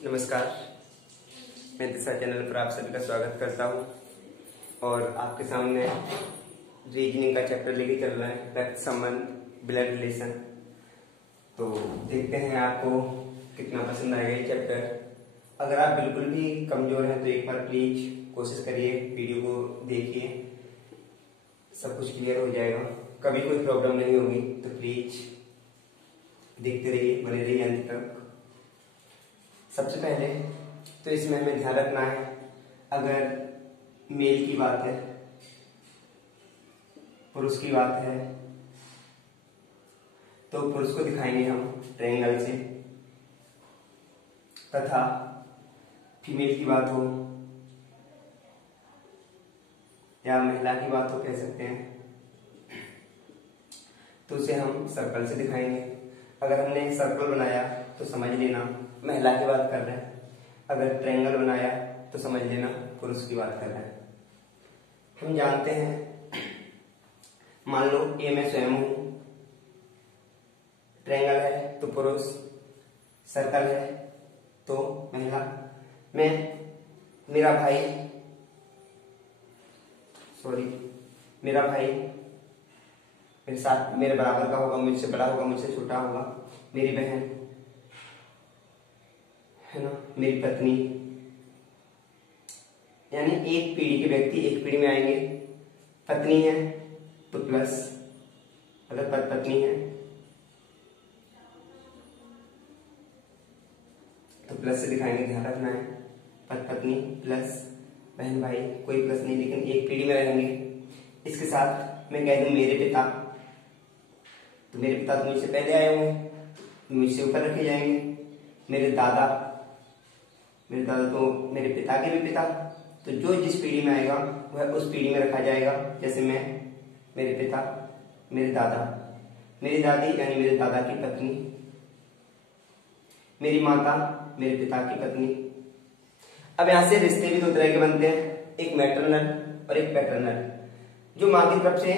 नमस्कार, मैं दिशा चैनल पर आप सभी का स्वागत करता हूं और आपके सामने रीजनिंग का चैप्टर लेके चल रहा है, रक्त संबंध, ब्लड रिलेशन। तो देखते हैं आपको कितना पसंद आएगा ये चैप्टर। अगर आप बिल्कुल भी कमजोर हैं तो एक बार प्लीज कोशिश करिए, वीडियो को देखिए, सब कुछ क्लियर हो जाएगा, कभी कोई प्रॉब्लम नहीं होगी। तो प्लीज देखते रहिए, बने रहिए अंत तक। सबसे पहले तो इसमें हमें ध्यान रखना है, अगर मेल की बात है, पुरुष की बात है, तो पुरुष को दिखाएंगे हम ट्रायंगल से, तथा फीमेल की बात हो या महिला की बात हो कह सकते हैं, तो उसे हम सर्कल से दिखाएंगे। अगर हमने सर्कल बनाया तो समझ लेना महिला की बात कर रहे हैं, अगर ट्रायंगल बनाया तो समझ लेना पुरुष की बात कर रहे हैं। हम जानते हैं, मान लो ए मैं स्वयं हूं, ट्रायंगल है तो पुरुष, सर्कल है तो महिला। मैं मेरा भाई मेरे साथ मेरे बराबर का होगा, मुझसे बड़ा होगा, मुझसे छोटा होगा, मेरी बहन है ना, मेरी पत्नी, यानी एक पीढ़ी के व्यक्ति एक पीढ़ी में आएंगे। पत्नी है तो प्लस, अगर पत्नी है तो प्लस से दिखाएंगे, ध्यान रखना है। पत्नी प्लस बहन भाई, कोई प्लस नहीं, लेकिन एक पीढ़ी में रहेंगे। इसके साथ मैं कह दूं मेरे पिता, तो मेरे पिता तो मुझसे पहले आए होंगे, मुझसे ऊपर रखे जाएंगे। मेरे दादा तो मेरे पिता के भी पिता, तो जो जिस पीढ़ी में आएगा वह उस पीढ़ी में रखा जाएगा। जैसे मैं, मेरे पिता, मेरे दादा, मेरी दादी यानी मेरे दादा की पत्नी, मेरी माता, मेरे पिता की पत्नी। अब यहां से रिश्ते भी दो तरह के बनते हैं, एक मैटरनल और एक पैटर्नल। जो माँ की तरफ से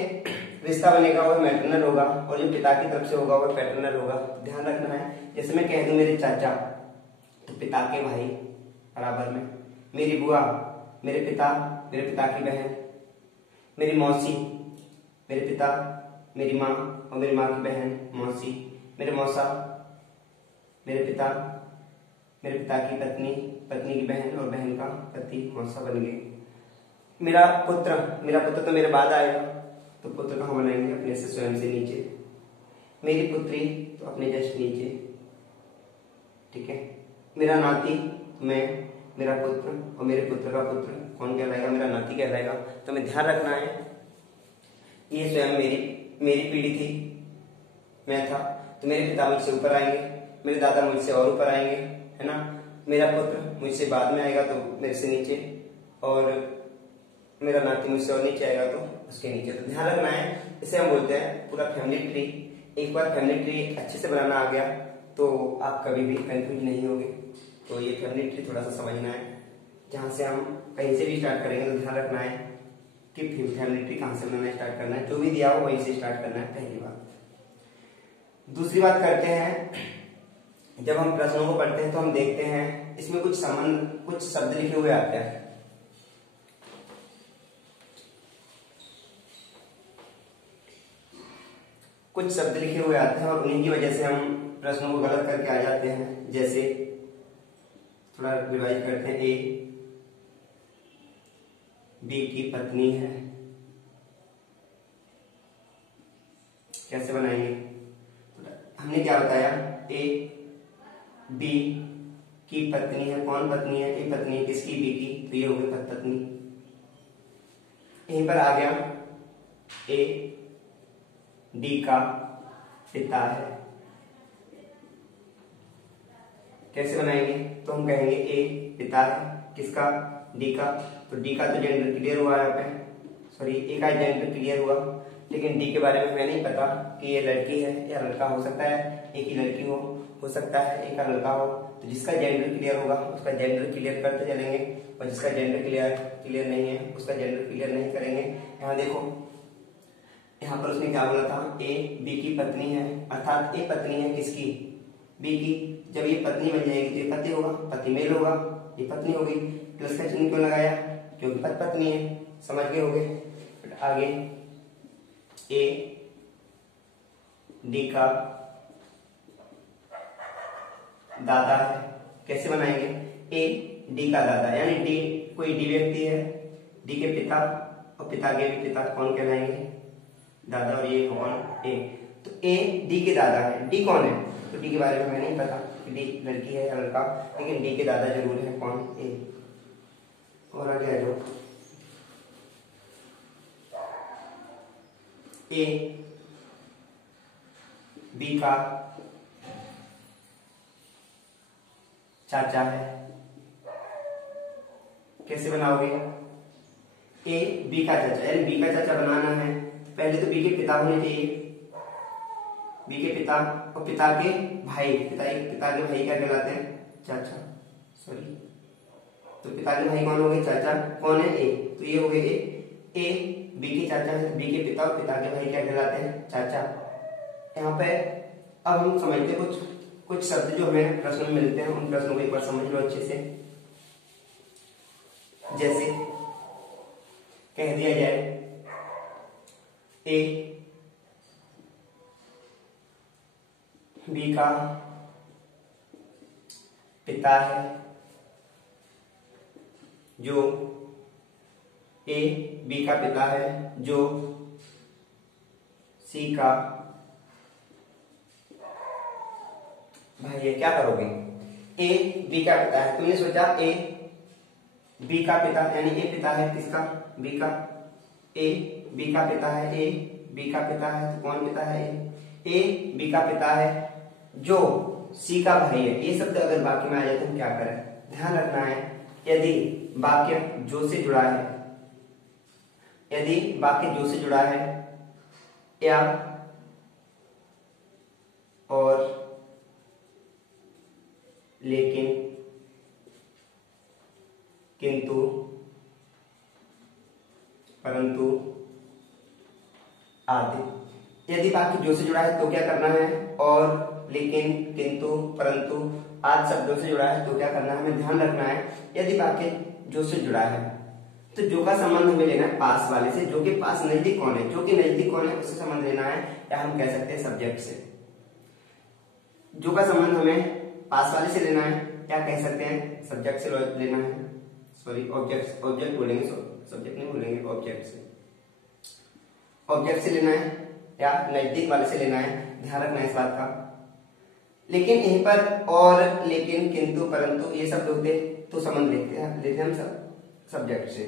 रिश्ता बनेगा वह मैटरनल होगा और जो पिता की तरफ से होगा वह पैटर्नल होगा। ध्यान रखना है। जैसे मैं कह दूं मेरे चाचा, तो पिता के भाई बराबर में, मेरी बुआ, मेरे पिता की बहन, मेरी मौसी, मेरे पिता, मेरी माँ और मेरी माँ की बहन मौसी, मेरे मौसा, मेरे पिता की पत्नी की बहन और बहन का पति मौसा बन गए। मेरा पुत्र तो मेरे बाद आएगा, तो पुत्र कहाँ बनाएंगे, अपने से स्वयं से नीचे। मेरी पुत्री तो अपने जस्ट नीचे, ठीक है। मेरा नाती, मैं, मेरा पुत्र और मेरे पुत्र का पुत्र कौन कहलाएगा, मेरा नाती कहलाएगा। तो हमें ध्यान रखना है, ये स्वयं मेरी पीढ़ी थी, मैं था, तो मेरे पिता मुझसे ऊपर आएंगे, मेरे दादा मुझसे और ऊपर आएंगे, है ना। मेरा पुत्र मुझसे बाद में आएगा तो मेरे से नीचे, और मेरा नाती मुझसे और नीचे आएगा तो उसके नीचे। तो ध्यान रखना है, इसे हम बोलते हैं पूरा फैमिली ट्री। एक बार फैमिली ट्री अच्छे से बनाना आ गया तो आप कभी भी कंफ्यूज नहीं होगे। तो ये फैमिली ट्री थोड़ा सा समझना है, जहां से हम कहीं से भी स्टार्ट करेंगे तो ध्यान रखना है कि फैमिली ट्री कहां से बनाना स्टार्ट करना है, जो भी दिया हो वहीं से स्टार्ट करना है, पहली बात। दूसरी बात करते हैं, जब हम प्रश्नों को पढ़ते हैं तो हम देखते हैं इसमें कुछ शब्द लिखे हुए आते हैं। कुछ शब्द लिखे हुए आते हैं और उन्हीं की वजह से हम प्रश्नों को गलत करके आ जाते हैं। जैसे थोड़ा रिवाइज करते हैं, ए बी की पत्नी है, कैसे बनाएंगे? हमने क्या बताया, ए बी की पत्नी है, कौन पत्नी है? ए पत्नी है, किसकी? बी की, तो ये हो गई पत्नी। यहीं पर आ गया ए डी का पिता है, कैसे बनाएंगे? तो हम कहेंगे ए पिता है, किसका? डी का। तो डी का तो जेंडर क्लियर हुआ यहाँ पे, सॉरी ए का जेंडर क्लियर हुआ, लेकिन डी के बारे में हमें नहीं पता कि ये लड़की है या लड़का हो सकता है, एक ही लड़की हो सकता है एक का लड़का हो। तो जिसका जेंडर क्लियर होगा उसका जेंडर क्लियर करते चलेंगे, और जिसका जेंडर क्लियर नहीं है उसका जेंडर क्लियर नहीं करेंगे। यहाँ देखो, यहाँ पर उसने क्या बोला था, ए बी की पत्नी है, अर्थात ए पत्नी है किसकी? बी की। जब ये पत्नी बन जाएगी तो ये पति होगा, पति मेल होगा, ये पत्नी होगी। प्लस का चिन्ह क्यों लगाया? क्योंकि पति पत्नी है। समझ गए होगे। आगे ए डी का दादा है। कैसे बनाएंगे? ए डी का दादा, यानी डी कोई डी व्यक्ति है, डी के पिता और पिता के भी पिता कौन कहलाएंगे? दादा। और ये कौन? ए। तो ए डी के दादा है। डी कौन है? तो डी के बारे में हमें नहीं पता कि डी लड़की है या लड़का, लेकिन डी के दादा जरूर है। कौन? ए। और आगे आ जाओ। ए बी का चाचा है। कैसे बनाओगे? ए बी का चाचा, यानी बी का चाचा बनाना है। पहले तो बी के पिता होने चाहिए, बी के पिता और पिता के भाई। पिता के भाई क्या कहलाते हैं? चाचा। सॉरी, तो पिता के भाई कौन हो गए? चाचा। कौन है? ए। तो ये हो गए ए बी के चाचा है, बी के पिता और पिता के भाई क्या कहलाते हैं? चाचा। यहाँ पे अब हम समझते कुछ शब्द जो हमें प्रश्न में मिलते हैं, उन प्रश्नों को एक बार समझ लो अच्छे से। जैसे कह दिया जाए ए बी का पिता है, जो ए बी का पिता है जो सी का भाई है। क्या करोगे? ए बी का पिता है, तुमने सोचा ए बी का पिता, यानी ए पिता है किसका? बी का। ए बी का पिता है, ए बी का पिता है, तो कौन पिता है? ए बी का पिता है जो सी का भाई है। ये शब्द अगर वाक्य में आ जाए तो हम क्या करें? ध्यान रखना है, यदि वाक्य जो से जुड़ा है, यदि वाक्य जो से जुड़ा है या और लेकिन, किंतु, परंतु आदि। यदि वाक्य जो से जुड़ा है तो क्या करना है? और, लेकिन, किंतु, परंतु आदि शब्दों से जुड़ा है तो क्या करना है? हमें ध्यान रखना है, यदि वाक्य जो से जुड़ा है तो जो का संबंध हमें लेना है पास वाले से, जो के पास नजदीक कौन है, जो कि नजदीक कौन है उससे संबंध लेना है, या हम कह सकते हैं सब्जेक्ट से। जो का संबंध हमें पास वाले से लेना है, क्या कह सकते हैं? सब्जेक्ट से लेना है। सॉरी, ऑब्जेक्ट बोलेंगे, सब्जेक्ट नहीं बोलेंगे, ऑब्जेक्ट से। ऑब्जेक्ट से लेना है या नजदीक वाले से लेना है, ध्यान रखना है इस बात का। लेकिन यहीं पर और, लेकिन, किंतु, परंतु ये शब्द होते तो संबंध लेते हम सब सब्जेक्ट से।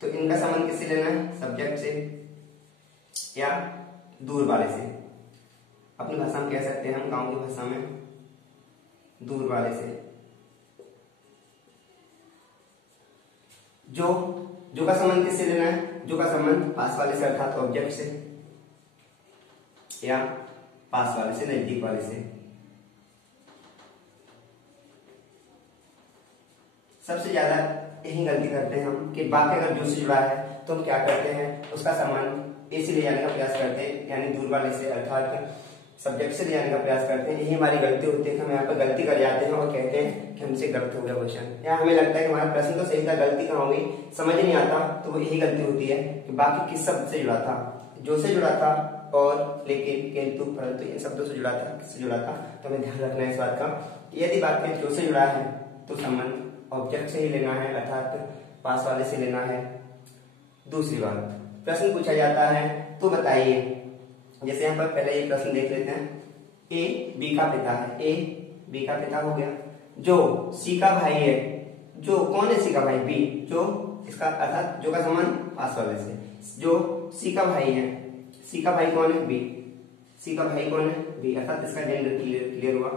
तो इनका संबंध किससे लेना है? सब्जेक्ट से या दूर वाले से। अपनी भाषा में कह सकते हैं, हम गांव की भाषा में, दूर वाले से। जो का संबंध किससे लेना है? जो का संबंध पास वाले से, अर्थात ऑब्जेक्ट से, या पास वाले से, नजदीक वाले से। सबसे ज्यादा यही गलती करते हैं हम कि वाक्य अगर जो से जुड़ा है तो हम क्या करते हैं? उसका संबंध ए से ले जाने का प्रयास करते हैं, यानी दूर वाले से, अर्थात सब्जेक्ट से ले जाने का प्रयास करते हैं। यही हमारी गलती होती है कि हम यहाँ पर गलती कर जाते हैं और कहते हैं कि हमसे गलत हो गया क्वेश्चन, या हमें लगता है कि हमारा प्रश्न तो सही था, गलती कहाँ हुई समझ नहीं आता। तो वो यही गलती होती है कि बाकी किस शब्द से जुड़ा था? जो से जुड़ा था, और, लेकिन, किंतु, परंतु इन शब्दों से जुड़ा था, किससे जुड़ा था? तो हमें ध्यान रखना है इस बात का। यदि वाक्य जो से जुड़ा है तो संबंध ऑब्जेक्ट से ही लेना है, अर्थात पास वाले से लेना है। दूसरी बात, प्रश्न पूछा जाता है तो बताइए। जैसे यहाँ पर पहले ये प्रश्न देख लेते हैं। ए बी का पिता है, ए बी का पिता हो गया, जो सी का भाई है, जो कौन है सी का भाई? बी। जो इसका अर्थात जो का संबंध पास वाले से, जो सी का भाई है, सी का भाई कौन है? बी। सी का भाई कौन है? बी, अर्थात इसका जेंडर क्लियर हुआ,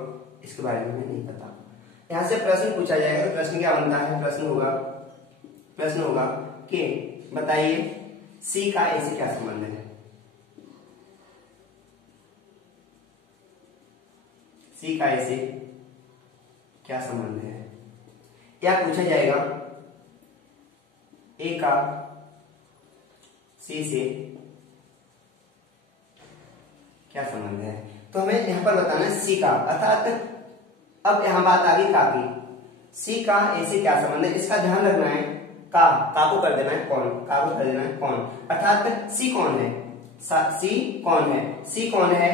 इसके बारे में हमें नहीं पता। यहां से प्रश्न पूछा जाएगा तो प्रश्न क्या बनता है? प्रश्न होगा कि बताइए सी का ए से क्या संबंध है? सी का ए से क्या संबंध है? या पूछा जाएगा ए का सी से क्या संबंध है? तो हमें यहां पर बताना है सी का, अर्थात अब यहाँ बात आ गई का की। सी का ए से क्या संबंध है, इसका ध्यान रखना है। का को कर देना है कौन, का को कर देना है कौन, अर्थात सी कौन है, सी कौन है, सी कौन है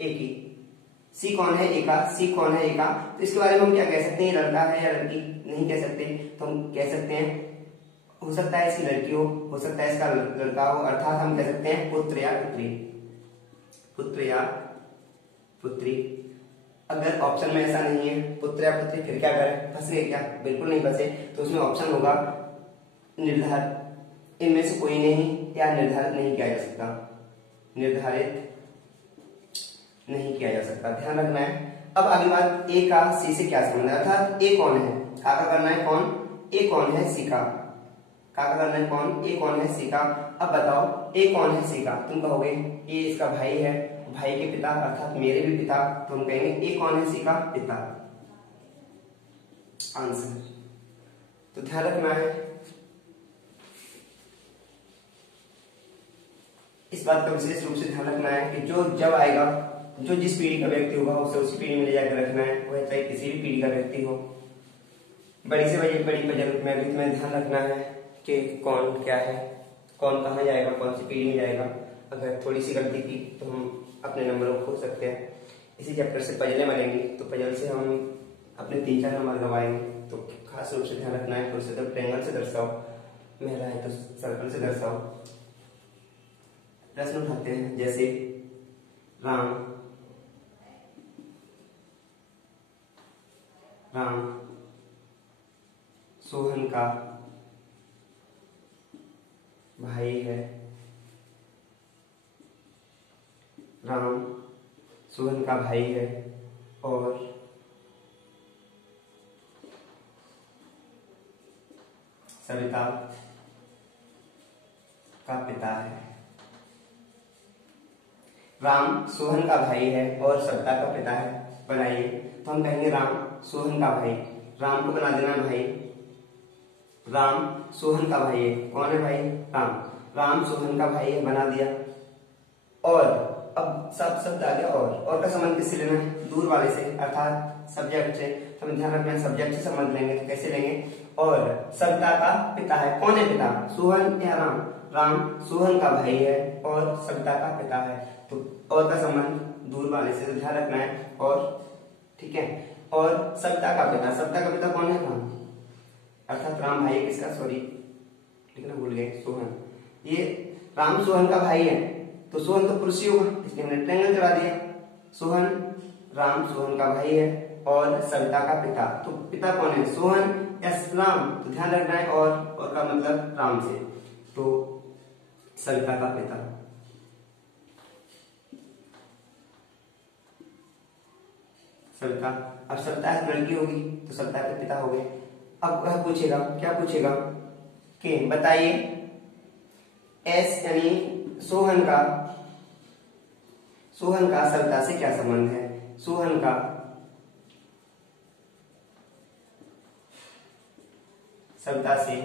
ए की, सी कौन है ए का, सी कौन है ए का। तो इसके बारे में हम क्या कह सकते हैं, लड़का है या लड़की, नहीं कह सकते। तो हम कह सकते हैं हो सकता है इसकी लड़की हो सकता है इसका लड़का हो, अर्थात हम कह सकते हैं पुत्र या पुत्री, पुत्र या पुत्री। अगर ऑप्शन में ऐसा नहीं है पुत्र या पुत्री, फिर क्या करें, फंस गए क्या, बिल्कुल नहीं फंसे। तो उसमें ऑप्शन होगा निर्धारित, इनमें से कोई नहीं या निर्धारित नहीं किया जा सकता, निर्धारित नहीं किया जा सकता, ध्यान रखना है। अब अगली बात, ए का सी से क्या संबंध है, अर्थात ए कौन है, का करना है कौन, ए कौन है सी का, का करना है कौन, ए कौन है सी का। अब बताओ ए कौन है सी का, तुम कहोगे ये इसका भाई है, भाई के पिता अर्थात मेरे भी पिता, तो हम कहेंगे ए कौन है सी का, पिता, आंसर। तो ध्यान रखना है, इस बात का विशेष रूप से ध्यान रखना है कि जो जब आएगा, जो जिस पीढ़ी का व्यक्ति होगा उसे उस पीढ़ी में ले जाकर रखना है, वह चाहे किसी भी पीढ़ी का व्यक्ति हो। बड़ी से बड़ी पजल में भी तुम्हें ध्यान रखना है कि कौन क्या है, कौन कहाँ जाएगा, कौन सी पीढ़ी में जाएगा। अगर थोड़ी सी गलती की तो हम अपने नंबरों को खो सकते हैं। इसी चैप्टर से पजलें बनेंगी, तो पजल से हम अपने 3-4 नंबर गवाएंगे। तो खास रूप से ध्यान रखना है। पुरुष तो ट्रायंगल से दर्शाओ, महिला है तो सर्कल से दर्शाओ। प्रश्न उठाते हैं, जैसे राम सोहन का भाई है, राम सोहन का भाई है और सविता का पिता है। राम सोहन का भाई है और सविता का पिता है, बनाइए। तो हम कहेंगे राम सोहन का भाई, राम को बना देना भाई, राम सोहन का भाई है, कौन है भाई, राम सोहन का भाई है, बना दिया। और अब सब शब्द आ गया, और का संबंध किससे लेना है, दूर वाले से, अर्थात सब्जेक्ट से। तो हमें ध्यान रखना है सब्जेक्ट से संबंध लेंगे, तो कैसे लेंगे, और सविता का पिता है, कौन है पिता, सोहन या राम, राम सोहन का भाई है और सविता का पिता है। तो और का संबंध दूर वाले से, तो ध्यान रखना है और, ठीक है। और सविता का पिता कौन है, राम, अर्थात राम भाई किसका, सॉरी लिखना भूल गए, सोहन। ये राम सोहन का भाई है, तो सोहन तो पुरुष ही होगा, इसलिए हमने ट्रायंगल करा दिया। सोहन, राम सोहन का भाई है और सविता का पिता, तो पिता कौन है, सोहन या राम, तो ध्यान रखना है और का मतलब राम से, तो सविता का पिता। सविता, अब सविता है लड़की होगी तो सविता के पिता हो गए। अब वह पूछेगा, क्या पूछेगा कि बताइए एस यानी सोहन का सविता से क्या संबंध है, सोहन का सविता से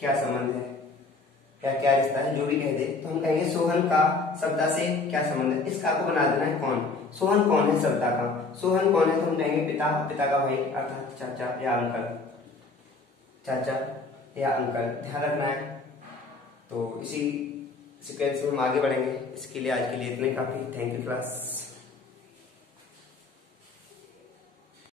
क्या संबंध है, क्या क्या रिश्ता है, जो भी कह दे। तो हम कहेंगे सोहन का सविता से क्या संबंध है, इसका को बना देना है कौन, सोहन कौन है, सविता का, सोहन कौन है, तो हम कहेंगे पिता, पिता का भाई अर्थात चाचा या अंकल, चाचा या अंकल, ध्यान रखना है। तो इसी सीक्वेंस में हम आगे बढ़ेंगे। इसके लिए आज के लिए इतने काफी। Thank you class.